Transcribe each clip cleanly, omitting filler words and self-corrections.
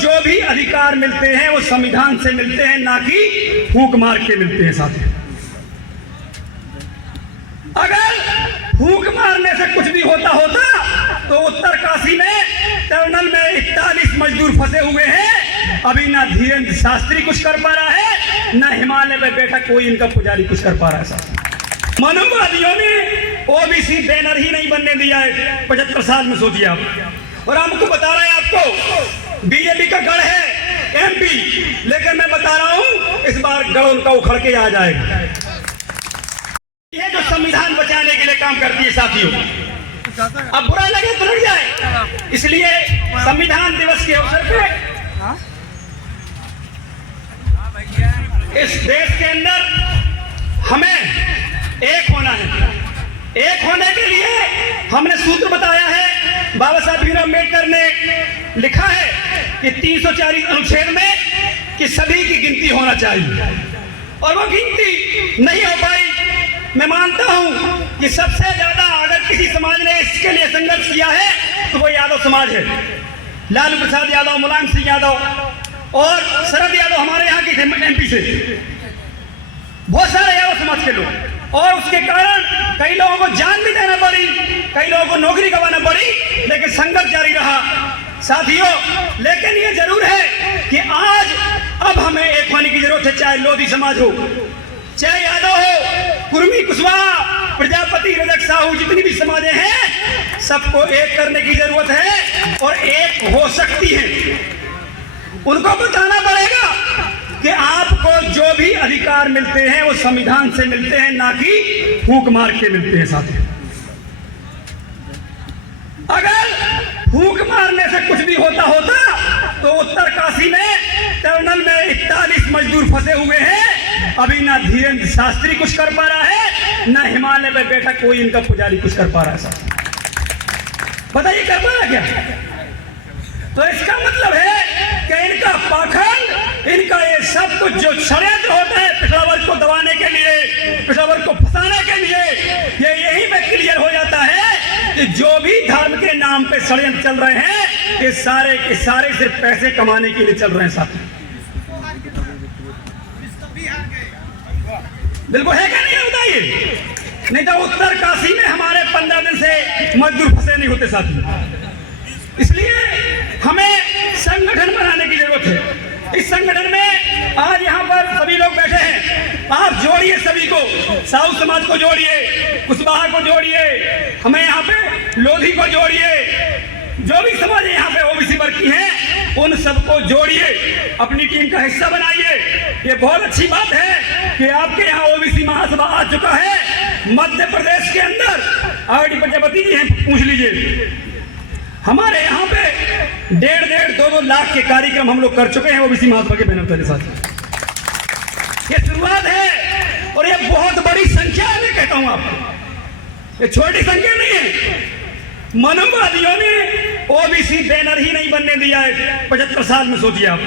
जो भी अधिकार मिलते हैं वो संविधान से मिलते हैं, ना कि फूंक मार के मिलते हैं साथी। अगर फूंक मारने से कुछ भी होता तो उत्तरकाशी में टर्नल में 41 मजदूर फंसे हुए हैं। अभी ना धीरेन्द्र शास्त्री कुछ कर पा रहा है, ना हिमालय में बैठा कोई इनका पुजारी कुछ कर पा रहा है साहब। मनुवादियों ने ओबीसी बैनर ही नहीं बनने दिया है 75 साल में, सोचिए आप। और हमको बता रहे हैं, आपको बीजेपी का गढ़ है एमपी, लेकिन मैं बता रहा हूं इस बार गढ़ उनका उखड़ के आ जाएगा। ये जो संविधान बचाने के लिए काम करती है साथियों, अब बुरा लगे तो लग जाए, इसलिए संविधान दिवस के अवसर पे इस देश के अंदर हमें एक होना है। एक होने के लिए हमने सूत्र बताया है, बाबा साहब भीमराव अम्बेडकर ने लिखा है कि 340 अनुच्छेद में कि सभी की गिनती होना चाहिए, और वो गिनती नहीं हो पाई। मैं मानता हूं कि सबसे ज्यादा अगर किसी समाज ने इसके लिए संघर्ष किया है तो वो यादव समाज है। लालू प्रसाद यादव, मुलायम सिंह यादव और शरद यादव हमारे यहाँ के थे एमपी से, बहुत सारे यादव समाज के लोग, और उसके कारण कई लोगों को जान भी देना पड़ी, कई लोगों को नौकरी गंवाना पड़ी, लेकिन संघर्ष जारी रहा साथियों। लेकिन ये जरूर है कि आज अब हमें एक होने की जरूरत है, चाहे लोधी समाज हो, चाहे यादव हो, कुर्मी, कुशवाहा, प्रजापति, रजक, साहू, जितनी भी समाजें हैं, सबको एक करने की जरूरत है, और एक हो सकती है। उनको बताना पड़ेगा कि आपको जो भी अधिकार मिलते हैं वो संविधान से मिलते हैं, ना कि फूंक मार के मिलते हैं साथियों। अगर फूंक मारने से कुछ भी होता तो उत्तरकाशी में टर्नल में 41 मजदूर फंसे हुए हैं। अभी ना धीरेन्द्र शास्त्री कुछ कर पा रहा है, ना हिमालय में बैठा कोई इनका पुजारी कुछ कर पा रहा है साहब। बताइए कर पा रहा क्या? तो इसका मतलब है कि इनका पाखंड, इनका ये सब कुछ जो षड्यंत्र होता है पिछड़ा वर्ग को दबाने के लिए, पिछड़ा वर्ग को फंसाने के लिए, ये यही में क्लियर हो जाता है कि जो भी धर्म के नाम पे षड्यंत्र चल रहे हैं, ये सारे के सारे सिर्फ पैसे कमाने के लिए चल रहे हैं साथ। बिल्कुल है क्या? नहीं बताइए, नहीं तो उत्तरकाशी में हमारे 15 दिन से मजदूर फंसे नहीं होते साथी। इसलिए हमें संगठन बनाने की जरूरत है। इस संगठन में आज यहाँ पर सभी लोग बैठे हैं, आप जोड़िए सभी को, साहू समाज को जोड़िए, कुशवाहा को जोड़िए, हमें यहाँ पे लोधी को जोड़िए, जो भी समाज यहाँ पे ओबीसी वर्ग की हैं उन सबको जोड़िए, अपनी टीम का हिस्सा बनाइए। ये बहुत अच्छी बात है कि आपके यहाँ ओबीसी महासभा आ चुका है। मध्य प्रदेश के अंदर आरडी प्रजापति जी हैं, पूछ लीजिए, हमारे यहाँ पे 1.5-2 लाख के कार्यक्रम हम लोग कर चुके हैं ओबीसी महासभा के बैनर के साथ। ये शुरुआत है और ये बहुत बड़ी संख्या है। मैं कहता हूँ आपको, ये छोटी संख्या नहीं है। मनुवादियों ने ओबीसी बैनर ही नहीं बनने दिया है 75 साल में, सोचिए आप।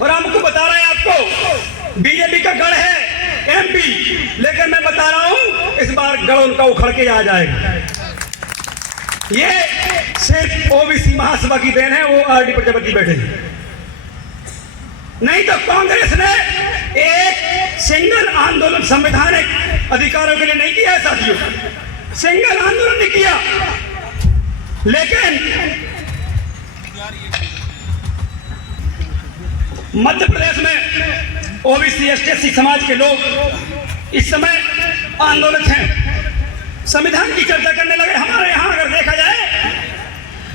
और हमको बता रहे हैं, आपको बीजेपी का गढ़ है एमपी, लेकिन मैं बता रहा हूं इस बार गढ़ उनका उखड़ के आ जाएगा। ये सिर्फ ओबीसी महासभा की देन है, वो आरडी प्रजापति बैठे हैं। नहीं तो कांग्रेस ने एक सिंगल आंदोलन संवैधानिक अधिकारों के लिए नहीं किया है साथियों, सिंगल आंदोलन नहीं किया। लेकिन मध्य प्रदेश में ओबीसी एसटी समाज के लोग इस समय आंदोलित हैं, संविधान की चर्चा करने लगे। हमारे यहाँ अगर देखा जाए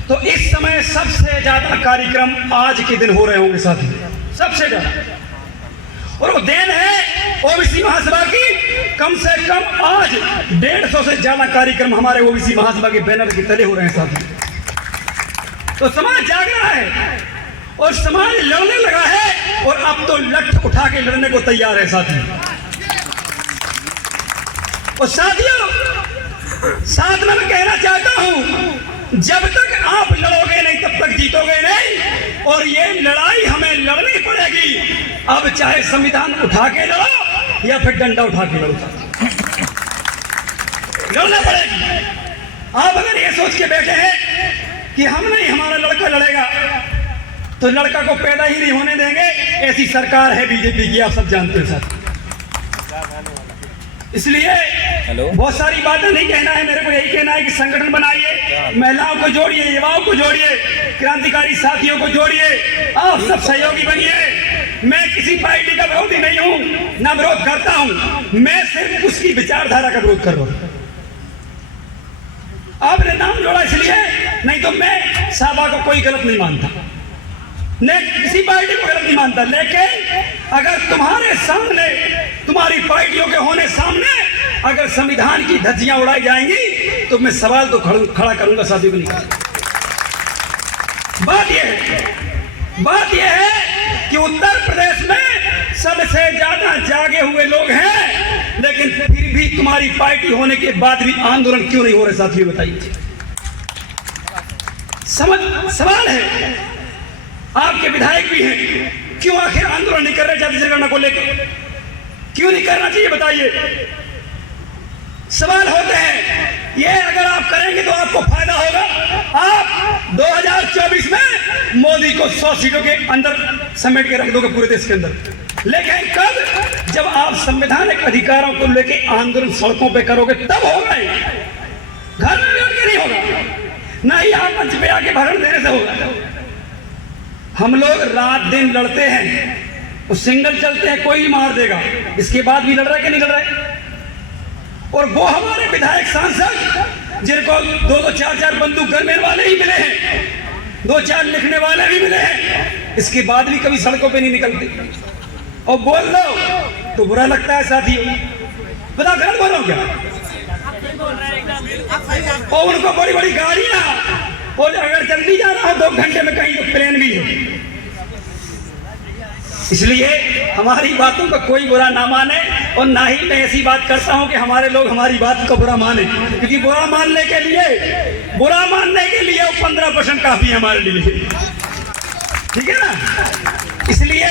तो इस समय सबसे ज्यादा कार्यक्रम आज के दिन हो रहे होंगे साथी, सबसे ज्यादा। और वो देन है ओबीसी महासभा की, कम से कम आज 150 से ज्यादा कार्यक्रम हमारे ओबीसी महासभा के बैनर के तले हो रहे हैं साथी। तो समाज जाग रहा है और समाज लड़ने लगा है, और अब तो लठ उठा के लड़ने को तैयार है साथी। और साथियों, साथ में मैं कहना चाहता हूं, जब तक आप लड़ोगे नहीं तब तक जीतोगे नहीं, और ये लड़ाई हमें लड़नी पड़ेगी। अब चाहे संविधान उठा के लड़ो या फिर डंडा उठा के लड़ो, लड़ना पड़ेगी। आप अगर ये सोच के बैठे हैं कि हम नहीं, हमारा लड़का लड़ेगा, तो लड़का को पैदा ही नहीं होने देंगे। ऐसी सरकार है बीजेपी की, आप सब जानते हैं सर। इसलिए बहुत सारी बातें नहीं कहना है, मेरे को यही कहना है कि संगठन बनाइए, महिलाओं को जोड़िए, युवाओं को जोड़िए, क्रांतिकारी साथियों को जोड़िए, आप सब सहयोगी बनिए। मैं किसी पार्टी का विरोधी नहीं हूं, ना विरोध करता हूं, मैं सिर्फ उसकी विचारधारा का विरोध कर रहा हूं। आपने नाम जोड़ा इसलिए, नहीं तो मैं साहबा को कोई गलत नहीं मानता, मैं किसी पार्टी को गलत नहीं मानता, लेकिन अगर तुम्हारे सामने, तुम्हारी पार्टियों के होने सामने अगर संविधान की धज्जियां उड़ाई जाएंगी तो मैं सवाल तो खड़ा करूंगा साथियों को निकाल। बात यह है कि उत्तर प्रदेश में सबसे ज्यादा जागे हुए लोग हैं, लेकिन फिर भी तुम्हारी पार्टी होने के बाद भी आंदोलन क्यों नहीं हो रहे साथियों, बताइए। सवाल है, आपके विधायक भी हैं, क्यों आखिर आंदोलन नहीं कर रहे जाति जनगणना को लेकर, क्यों नहीं करना चाहिए बताइए। सवाल होते हैं, ये अगर आप करेंगे तो आपको फायदा होगा। आप 2024 में मोदी को 100 सीटों के अंदर समेट के रख दोगे पूरे देश के अंदर, लेकिन कब, जब आप संवैधानिक अधिकारों को लेकर आंदोलन सड़कों पे करोगे तब होगा। घर में बैठ के नहीं होगा, ना ही आप मंच पे आके भाषण देने से होगा। हम लोग रात दिन लड़ते हैं, वो सिंगल चलते हैं, कोई भी मार देगा, इसके बाद भी लड़ रहा है कि नहीं लड़ रहा है। और वो हमारे विधायक सांसद जिनको 2-2 4-4 बंदूक गनमें वाले ही मिले हैं, 2-4 लिखने वाले भी मिले हैं, इसके बाद भी कभी सड़कों पे नहीं निकलते। और बोल दो तो बुरा लगता है साथियों, बता गलत बोलो क्या। और उनको बड़ी बड़ी गाड़ियां, और अगर जल्दी जाना हो 2 घंटे में कहीं तो प्लेन भी है। इसलिए हमारी बातों का कोई बुरा ना माने, और ना ही मैं ऐसी बात करता हूं कि हमारे लोग हमारी बात को बुरा माने, क्योंकि बुरा मानने के लिए 15% काफी है हमारे लिए, ठीक है ना। इसलिए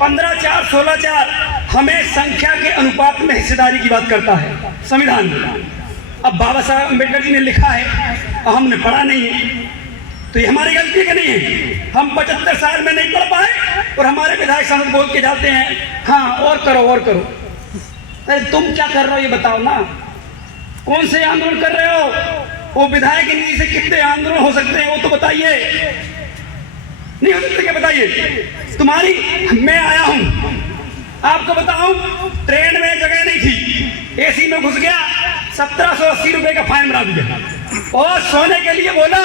15-4, 16-4 हमें संख्या के अनुपात में हिस्सेदारी की बात करता है संविधान में। अब बाबा साहब अम्बेडकर जी ने लिखा है और हमने पढ़ा नहीं है, तो ये हमारी गलती का नहीं है। हम 75 साल में नहीं पढ़ पाए और हमारे विधायक सांसद बोल के जाते हैं हाँ और करो और करो। अरे तुम क्या कर रहे हो ये बताओ ना, कौन से आंदोलन कर रहे हो? वो विधायक की निधि से कितने आंदोलन हो सकते हैं वो तो बताइए, नहीं हो सकते क्या बताइए। तुम्हारी, मैं आया हूं, आपको बताऊं, ट्रेन में जगह नहीं थी, एसी में घुस गया, 1780 रुपए का फाइन बना दिया, और सोने के लिए बोला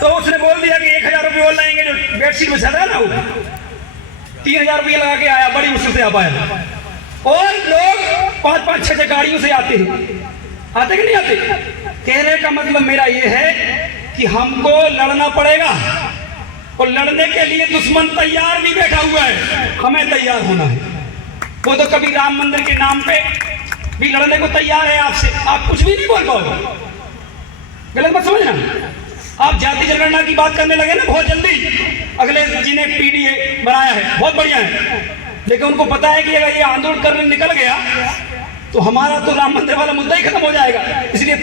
तो उसने बोल दिया कि 1000 रुपये और लाएंगे, जो बेडशीट में छता है ना वो 3000 रुपये लगा के आया, बड़ी मुश्किल से आ पाया। और लोग 5-5, 6 गाड़ियों से आते हैं, आते कि नहीं आते। कहने का मतलब मेरा ये है कि हमको लड़ना पड़ेगा, और लड़ने के लिए दुश्मन तैयार भी बैठा हुआ है, हमें तैयार होना है। वो तो कभी राम मंदिर के नाम पे भी लड़ने को तैयार है आपसे, आप कुछ भी नहीं बोल पाओगे, गलत मत समझना। आप जाति जनगणना की बात करने लगे ना बहुत जल्दी, अगले जी ने पीडीए बनाया है, बहुत बढ़िया है, लेकिन उनको पता है कि अगर ये आंदोलन करने निकल गया तो हमारा तो राम मंदिर वाला मुद्दा ही खत्म हो जाएगा। इसलिए